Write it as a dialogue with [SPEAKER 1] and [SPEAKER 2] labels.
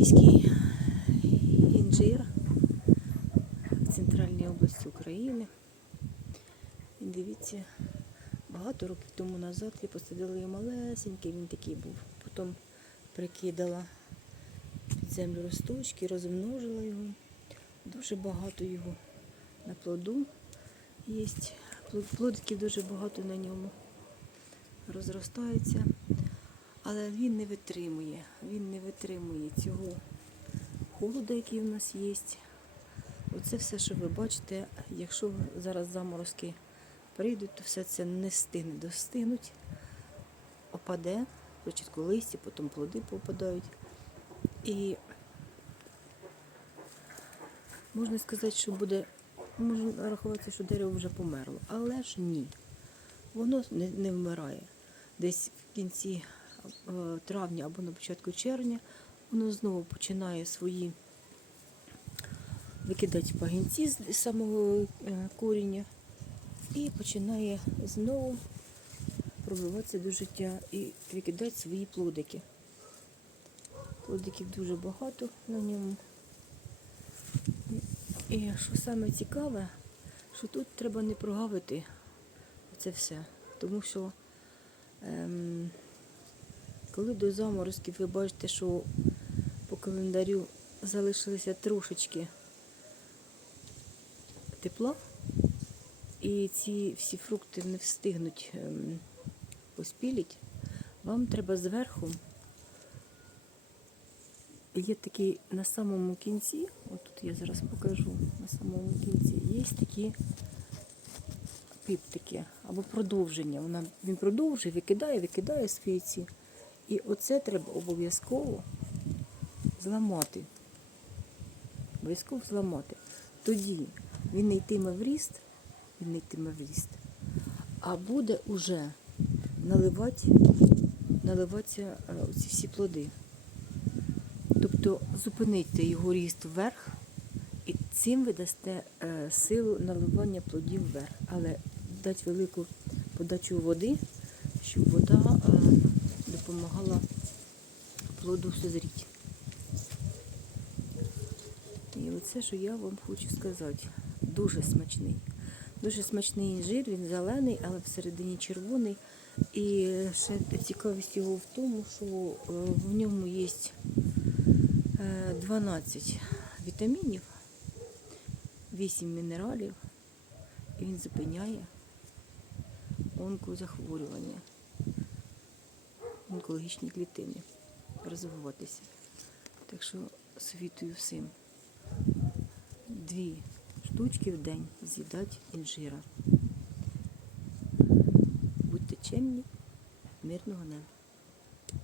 [SPEAKER 1] Запорізький інжир в центральній області України. І дивіться, багато років тому назад я посадила його малесенький, він такий був. Потім прикидала під землю росточки, розмножила його. Дуже багато його на плоду є. Плодиків дуже багато на ньому розростається. Але він не витримує, він не витримує цього холоду, який в нас є. Оце все, що ви бачите, якщо зараз заморозки прийдуть, то все це не стигне достигнуть, опаде, спочатку листя, потім плоди попадають. І можна сказати, що буде, можна рахувати, що дерево вже померло, але ж ні. Воно не, не вмирає. Десь в кінці е, травня або на початку червня воно знову починає свої викидати пагінці з самого е, коріння і починає знову пробиватися до життя і викидати свої плодики. Плодиків дуже багато на ньому. І що саме цікаве, що тут треба не прогавити це все. Тому що ем, коли до заморозків ви бачите, що календарю залишилися трошечки тепла, і ці всі фрукти не встигнуть ем, поспіліть, вам треба зверху. Є такий на самому кінці, от тут я зараз покажу, на самому кінці є такі пиптики або продовження. Вона, він продовжує, викидає, викидає свої ці. І оце треба обов'язково зламати. Обов'язково зламати. Тоді він не йтиме в ріст, він не йтиме в ріст, а буде уже наливати, наливатися е, ці всі плоди. Тобто зупините його ріст вверх, і цим ви дасте е, силу наливання плодів вверх. Але дати велику подачу води, щоб вода е, допомагала плоду созріти. І оце, що я вам хочу сказати, дуже смачний. Дуже смачний інжир, він зелений, але всередині червоний. І ще цікавість його в тому, що е, в ньому є е, 12 вітамінів, 8 мінералів, і він зупиняє онкозахворювання, онкологічні клітини розвиватися. Так що світую всім дві штучки в день з'їдати інжира. Будьте чемні, мирного неба.